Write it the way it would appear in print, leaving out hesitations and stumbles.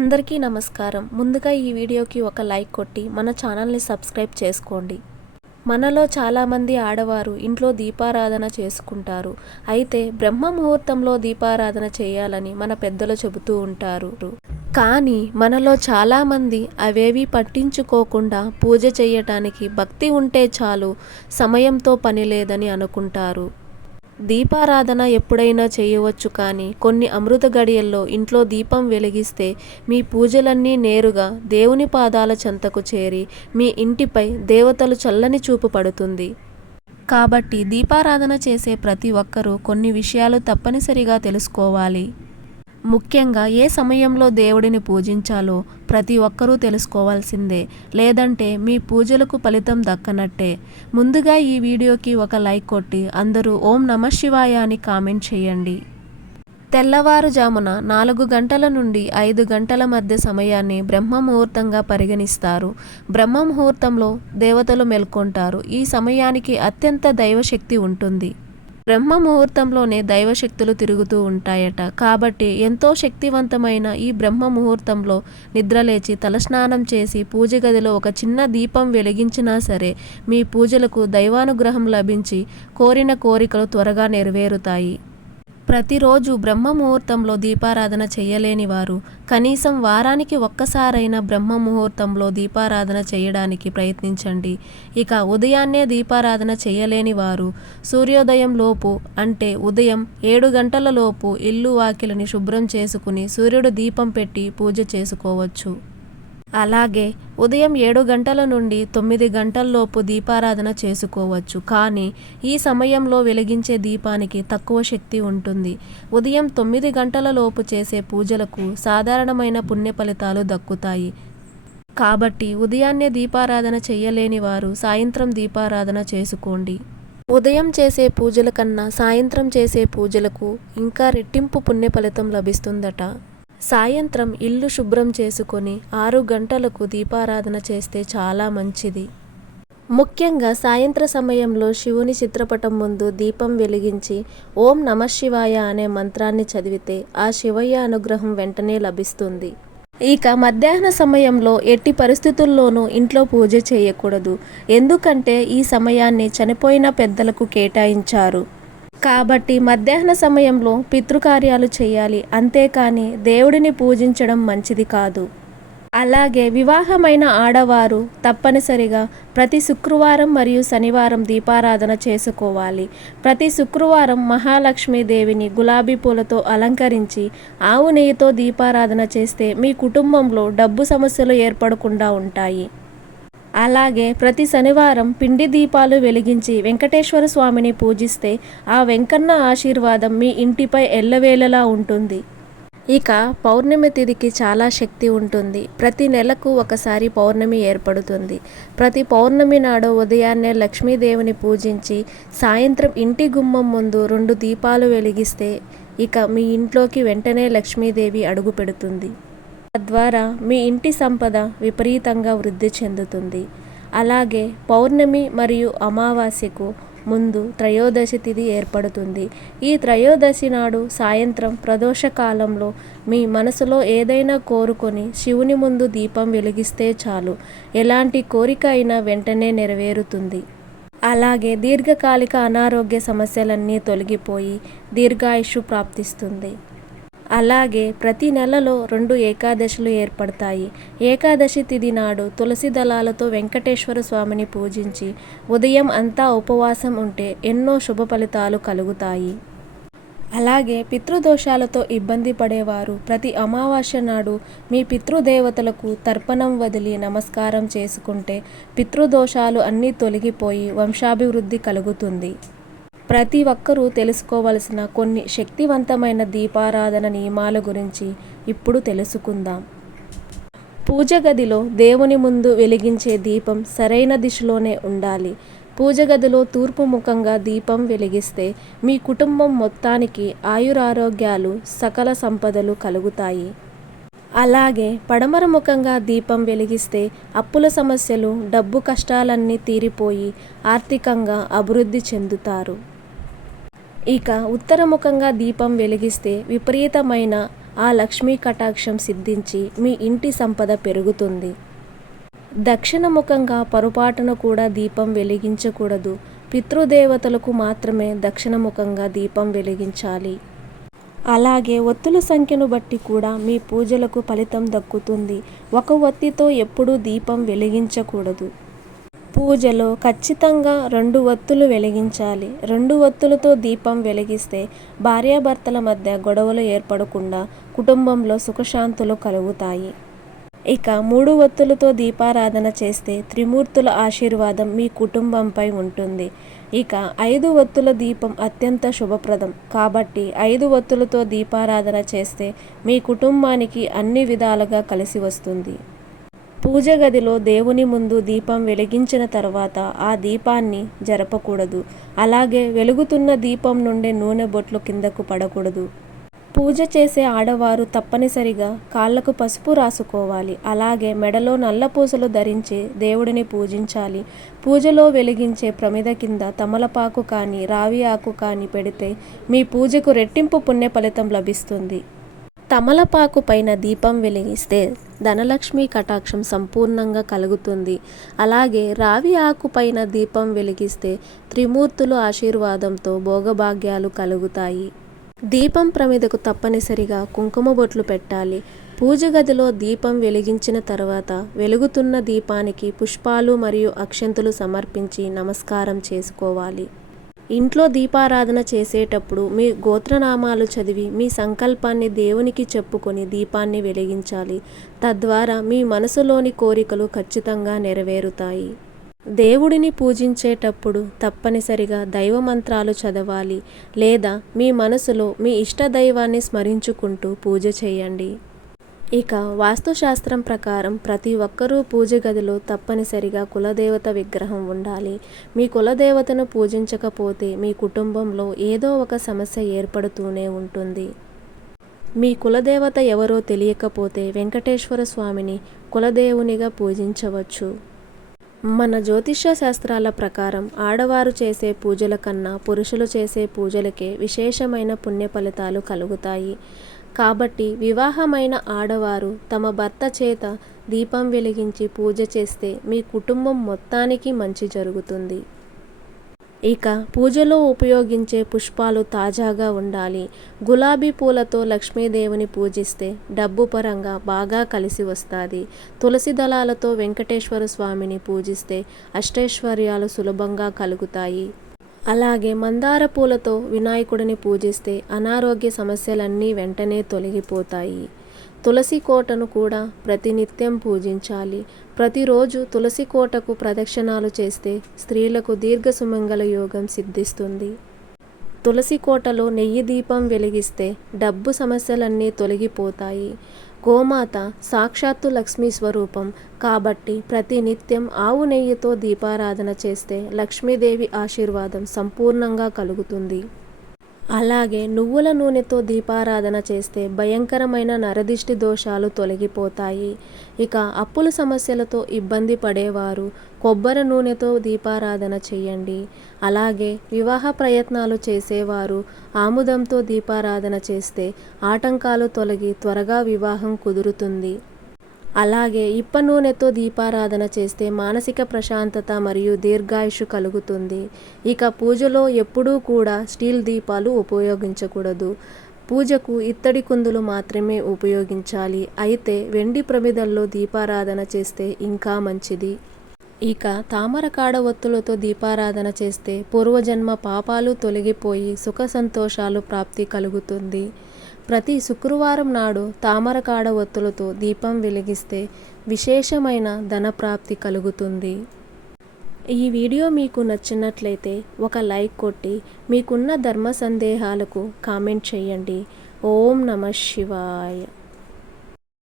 అందరికీ నమస్కారం. ముందుగా ఈ వీడియోకి ఒక లైక్ కొట్టి మన ఛానల్ని సబ్స్క్రైబ్ చేసుకోండి. మనలో చాలామంది ఆడవారు ఇంట్లో దీపారాధన చేసుకుంటారు. అయితే బ్రహ్మ ముహూర్తంలో దీపారాధన చేయాలని మన పెద్దలు చెబుతూ ఉంటారు. కానీ మనలో చాలామంది అవేవి పట్టించుకోకుండా పూజ చేయటానికి భక్తి ఉంటే చాలు, సమయంతో పని లేదని అనుకుంటారు. దీపారాధన ఎప్పుడైనా చేయవచ్చు, కానీ కొన్ని అమృత గడియల్లో ఇంట్లో దీపం వెలిగిస్తే మీ పూజలన్నీ నేరుగా దేవుని పాదాల చెంతకు చేరి మీ ఇంటిపై దేవతలు చల్లని చూపు పడుతుంది. కాబట్టి దీపారాధన చేసే ప్రతి ఒక్కరూ కొన్ని విషయాలు తప్పనిసరిగా తెలుసుకోవాలి. ముఖ్యంగా ఏ సమయంలో దేవుడిని పూజించాలో ప్రతి ఒక్కరూ తెలుసుకోవాల్సిందే, లేదంటే మీ పూజలకు ఫలితం దక్కనట్టే. ముందుగా ఈ వీడియోకి ఒక లైక్ కొట్టి అందరూ ఓం నమః శివాయ అని కామెంట్ చేయండి. తెల్లవారుజామున 4 గంటల నుండి 5 గంటల మధ్య సమయాన్ని బ్రహ్మ ముహూర్తంగా పరిగణిస్తారు. బ్రహ్మ ముహూర్తంలో దేవతలు మేల్కొంటారు. ఈ సమయానికి అత్యంత దైవశక్తి ఉంటుంది. బ్రహ్మ ముహూర్తంలోనే దైవశక్తులు తిరుగుతూ ఉంటాయట. కాబట్టి ఎంతో శక్తివంతమైన ఈ బ్రహ్మ ముహూర్తంలో నిద్రలేచి తలస్నానం చేసి పూజ గదిలో ఒక చిన్న దీపం వెలిగించినా సరే మీ పూజలకు దైవానుగ్రహం లభించి కోరిన కోరికలు త్వరగా నెరవేరుతాయి. ప్రతిరోజు బ్రహ్మ ముహూర్తంలో దీపారాధన చేయలేని వారు కనీసం వారానికి ఒక్కసారైనా బ్రహ్మ ముహూర్తంలో దీపారాధన చేయడానికి ప్రయత్నించండి. ఇక ఉదయాన్నే దీపారాధన చేయలేని వారు సూర్యోదయం లోపు, అంటే ఉదయం 7 గంటల లోపు ఇల్లు వాకిలిని శుభ్రం చేసుకుని సూర్యుడు దీపం పెట్టి పూజ చేసుకోవచ్చు. అలాగే ఉదయం 7 గంటల నుండి 9 గంటల్లోపు దీపారాధన చేసుకోవచ్చు. కానీ ఈ సమయంలో వెలిగించే దీపానికి తక్కువ శక్తి ఉంటుంది. ఉదయం 9 గంటల లోపు చేసే పూజలకు సాధారణమైన పుణ్య ఫలితాలు దక్కుతాయి. కాబట్టి ఉదయాన్నే దీపారాధన చేయలేని వారు సాయంత్రం దీపారాధన చేసుకోండి. ఉదయం చేసే పూజల కన్నా సాయంత్రం చేసే పూజలకు ఇంకా రెట్టింపు పుణ్య ఫలితం లభిస్తుందట. సాయంత్రం ఇల్లు శుభ్రం చేసుకొని 6 గంటలకు దీపారాధన చేస్తే చాలా మంచిది. ముఖ్యంగా సాయంత్ర సమయంలో శివుని చిత్రపటం ముందు దీపం వెలిగించి ఓం నమః శివాయ అనే మంత్రాన్ని చదివితే ఆ శివయ్య అనుగ్రహం వెంటనే లభిస్తుంది. ఇక మధ్యాహ్న సమయంలో ఎట్టి పరిస్థితుల్లోనూ ఇంట్లో పూజ చేయకూడదు. ఎందుకంటే ఈ సమయాన్ని చనిపోయిన పెద్దలకు కేటాయించారు. కాబట్టి మధ్యాహ్న సమయంలో పితృకార్యాలు చేయాలి, అంతేకాని దేవుడిని పూజించడం మంచిది కాదు. అలాగే వివాహమైన ఆడవారు తప్పనిసరిగా ప్రతి శుక్రవారం మరియు శనివారం దీపారాధన చేసుకోవాలి. ప్రతి శుక్రవారం మహాలక్ష్మీదేవిని గులాబీ పూలతో అలంకరించి ఆవు నెయ్యితో దీపారాధన చేస్తే మీ కుటుంబంలో డబ్బు సమస్యలు ఏర్పడకుండా ఉంటాయి. అలాగే ప్రతి శనివారం పిండి దీపాలు వెలిగించి వెంకటేశ్వర స్వామిని పూజిస్తే ఆ వెంకన్న ఆశీర్వాదం మీ ఇంటిపై ఎల్లవేళలా ఉంటుంది. ఇక పౌర్ణమి తిథికి చాలా శక్తి ఉంటుంది. ప్రతి నెలకు ఒకసారి పౌర్ణమి ఏర్పడుతుంది. ప్రతి పౌర్ణమి నాడు ఉదయాన్నే లక్ష్మీదేవిని పూజించి సాయంత్రం ఇంటి గుమ్మం ముందు 2 దీపాలు వెలిగిస్తే ఇక మీ ఇంట్లోకి వెంటనే లక్ష్మీదేవి అడుగు పెడుతుంది. తద్వారా మీ ఇంటి సంపద విపరీతంగా వృద్ధి చెందుతుంది. అలాగే పౌర్ణమి మరియు అమావాస్యకు ముందు త్రయోదశి తిథి ఏర్పడుతుంది. ఈ త్రయోదశి నాడు సాయంత్రం ప్రదోష కాలంలో మీ మనసులో ఏదైనా కోరుకొని శివుని ముందు దీపం వెలిగిస్తే చాలు, ఎలాంటి కోరిక అయినా వెంటనే నెరవేరుతుంది. అలాగే దీర్ఘకాలిక అనారోగ్య సమస్యలన్నీ తొలగిపోయి దీర్ఘాయుష్షు ప్రాప్తిస్తుంది. అలాగే ప్రతి నెలలో 2 ఏకాదశులు ఏర్పడతాయి. ఏకాదశి తిథి నాడు తులసి దళాలతో వెంకటేశ్వర స్వామిని పూజించి ఉదయం అంతా ఉపవాసం ఉంటే ఎన్నో శుభ ఫలితాలు కలుగుతాయి. అలాగే పితృదోషాలతో ఇబ్బంది పడేవారు ప్రతి అమావాస్య నాడు మీ పితృదేవతలకు తర్పణం వదిలి నమస్కారం చేసుకుంటే పితృదోషాలు అన్నీ తొలగిపోయి వంశాభివృద్ధి కలుగుతుంది. ప్రతి ఒక్కరూ తెలుసుకోవలసిన కొన్ని శక్తివంతమైన దీపారాధన నియమాల గురించి ఇప్పుడు తెలుసుకుందాం. పూజ గదిలో దేవుని ముందు వెలిగించే దీపం సరైన దిశలోనే ఉండాలి. పూజ గదిలో తూర్పు ముఖంగా దీపం వెలిగిస్తే మీ కుటుంబం మొత్తానికి ఆయురారోగ్యాలు, సకల సంపదలు కలుగుతాయి. అలాగే పడమర ముఖంగా దీపం వెలిగిస్తే అప్పుల సమస్యలు, డబ్బు కష్టాలన్నీ తీరిపోయి ఆర్థికంగా అభివృద్ధి చెందుతారు. ఇక ఉత్తరముఖంగా దీపం వెలిగిస్తే విపరీతమైన ఆ లక్ష్మీ కటాక్షం సిద్ధించి మీ ఇంటి సంపద పెరుగుతుంది. దక్షిణముఖంగా పొరపాటున కూడా దీపం వెలిగించకూడదు. పితృదేవతలకు మాత్రమే దక్షిణముఖంగా దీపం వెలిగించాలి. అలాగే ఒత్తుల సంఖ్యను బట్టి కూడా మీ పూజలకు ఫలితం దక్కుతుంది. ఒక ఒత్తితో ఎప్పుడూ దీపం వెలిగించకూడదు. పూజలో ఖచ్చితంగా 2 ఒత్తులు వెలిగించాలి. 2 ఒత్తులతో దీపం వెలిగిస్తే భార్యాభర్తల మధ్య గొడవలు ఏర్పడకుండా కుటుంబంలో సుఖశాంతులు కలుగుతాయి. ఇక 3 ఒత్తులతో దీపారాధన చేస్తే త్రిమూర్తుల ఆశీర్వాదం మీ కుటుంబంపై ఉంటుంది. ఇక 5 ఒత్తుల దీపం అత్యంత శుభప్రదం కాబట్టి 5 ఒత్తులతో దీపారాధన చేస్తే మీ కుటుంబానికి అన్ని విధాలుగా కలిసి వస్తుంది. పూజ గదిలో దేవుని ముందు దీపం వెలిగించిన తర్వాత ఆ దీపాన్ని జరపకూడదు. అలాగే వెలుగుతున్న దీపం నుండి నూనె బొట్లు కిందకు పడకూడదు. పూజ చేసే ఆడవారు తప్పనిసరిగా కాళ్లకు పసుపు రాసుకోవాలి. అలాగే మెడలో నల్లపూసలు ధరించి దేవుడిని పూజించాలి. పూజలో వెలిగించే ప్రమిద కింద తమలపాకు కానీ రావి ఆకు కానీ పెడితే మీ పూజకు రెట్టింపు పుణ్య ఫలితం లభిస్తుంది. తమలపాకు పైన దీపం వెలిగిస్తే ధనలక్ష్మి కటాక్షం సంపూర్ణంగా కలుగుతుంది. అలాగే రావి ఆకు పైన దీపం వెలిగిస్తే త్రిమూర్తుల ఆశీర్వాదంతో భోగభాగ్యాలు కలుగుతాయి. దీపం ప్రమిదకు తప్పనిసరిగా కుంకుమ బొట్లు పెట్టాలి. పూజ గదిలో దీపం వెలిగించిన తర్వాత వెలుగుతున్న దీపానికి పుష్పాలు మరియు అక్షంతులు సమర్పించి నమస్కారం చేసుకోవాలి. ఇంట్లో దీపారాధన చేసేటప్పుడు మీ గోత్రనామాలు చదివి మీ సంకల్పాన్ని దేవునికి చెప్పుకొని దీపాన్ని వెలిగించాలి. తద్వారా మీ మనసులోని కోరికలు ఖచ్చితంగా నెరవేరుతాయి. దేవుడిని పూజించేటప్పుడు తప్పనిసరిగా దైవ మంత్రాలు చదవాలి లేదా మీ మనసులో మీ ఇష్ట దైవాన్ని స్మరించుకుంటూ పూజ చేయండి. ఇక వాస్తుశాస్త్రం ప్రకారం ప్రతి ఒక్కరూ పూజ గదిలో తప్పనిసరిగా కులదేవత విగ్రహం ఉండాలి. మీ కులదేవతను పూజించకపోతే మీ కుటుంబంలో ఏదో ఒక సమస్య ఏర్పడుతూనే ఉంటుంది. మీ కులదేవత ఎవరో తెలియకపోతే వెంకటేశ్వర స్వామిని కులదేవునిగా పూజించవచ్చు. మన జ్యోతిష్య శాస్త్రాల ప్రకారం ఆడవారు చేసే పూజల కన్నా పురుషులు చేసే పూజలకే విశేషమైన పుణ్య ఫలితాలు కలుగుతాయి. కాబట్టి వివాహమైన ఆడవారు తమ భర్త చేత దీపం వెలిగించి పూజ చేస్తే మీ కుటుంబం మొత్తానికి మంచి జరుగుతుంది. ఇక పూజలో ఉపయోగించే పుష్పాలు తాజాగా ఉండాలి. గులాబీ పూలతో లక్ష్మీదేవిని పూజిస్తే డబ్బు పరంగా బాగా కలిసి వస్తుంది. తులసి దళాలతో వెంకటేశ్వర స్వామిని పూజిస్తే అష్టైశ్వర్యాలు సులభంగా కలుగుతాయి. అలాగే మందార పూలతో వినాయకుడిని పూజిస్తే అనారోగ్య సమస్యలన్నీ వెంటనే తొలగిపోతాయి. తులసి కోటను కూడా ప్రతినిత్యం పూజించాలి. ప్రతిరోజు తులసి కోటకు ప్రదక్షిణాలు చేస్తే స్త్రీలకు దీర్ఘ సుమంగళ యోగం సిద్ధిస్తుంది. తులసి కోటలో నెయ్యి దీపం వెలిగిస్తే డబ్బు సమస్యలన్నీ తొలగిపోతాయి. గోమాత సాక్షాత్తు లక్ష్మీ స్వరూపం కాబట్టి ప్రతినిత్యం ఆవు నెయ్యితో దీపారాధన చేస్తే లక్ష్మీదేవి ఆశీర్వాదం సంపూర్ణంగా కలుగుతుంది. అలాగే నువ్వుల నూనెతో దీపారాధన చేస్తే భయంకరమైన నరదిష్టి దోషాలు తొలగిపోతాయి. ఇక అప్పుల సమస్యలతో ఇబ్బంది పడేవారు కొబ్బరి నూనెతో దీపారాధన చేయండి. అలాగే వివాహ ప్రయత్నాలు చేసేవారు ఆముదంతో దీపారాధన చేస్తే ఆటంకాలు తొలగి త్వరగా వివాహం కుదురుతుంది. అలాగే ఇప్ప నూనెతో దీపారాధన చేస్తే మానసిక ప్రశాంతత మరియు దీర్ఘాయుషు కలుగుతుంది. ఇక పూజలో ఎప్పుడూ కూడా స్టీల్ దీపాలు ఉపయోగించకూడదు. పూజకు ఇత్తడి కుందులు మాత్రమే ఉపయోగించాలి. అయితే వెండి ప్రమిదల్లో దీపారాధన చేస్తే ఇంకా మంచిది. ఇక తామరకాడ ఒత్తులతో దీపారాధన చేస్తే పూర్వజన్మ పాపాలు తొలగిపోయి సుఖ సంతోషాలు ప్రాప్తి కలుగుతుంది. ప్రతి శుక్రవారం నాడు తామరకాడ ఒత్తులతో దీపం వెలిగిస్తే విశేషమైన ధనప్రాప్తి కలుగుతుంది. ఈ వీడియో మీకు నచ్చినట్లయితే ఒక లైక్ కొట్టి మీకున్న ధర్మ సందేహాలకు కామెంట్ చేయండి. ఓం నమః శివాయ.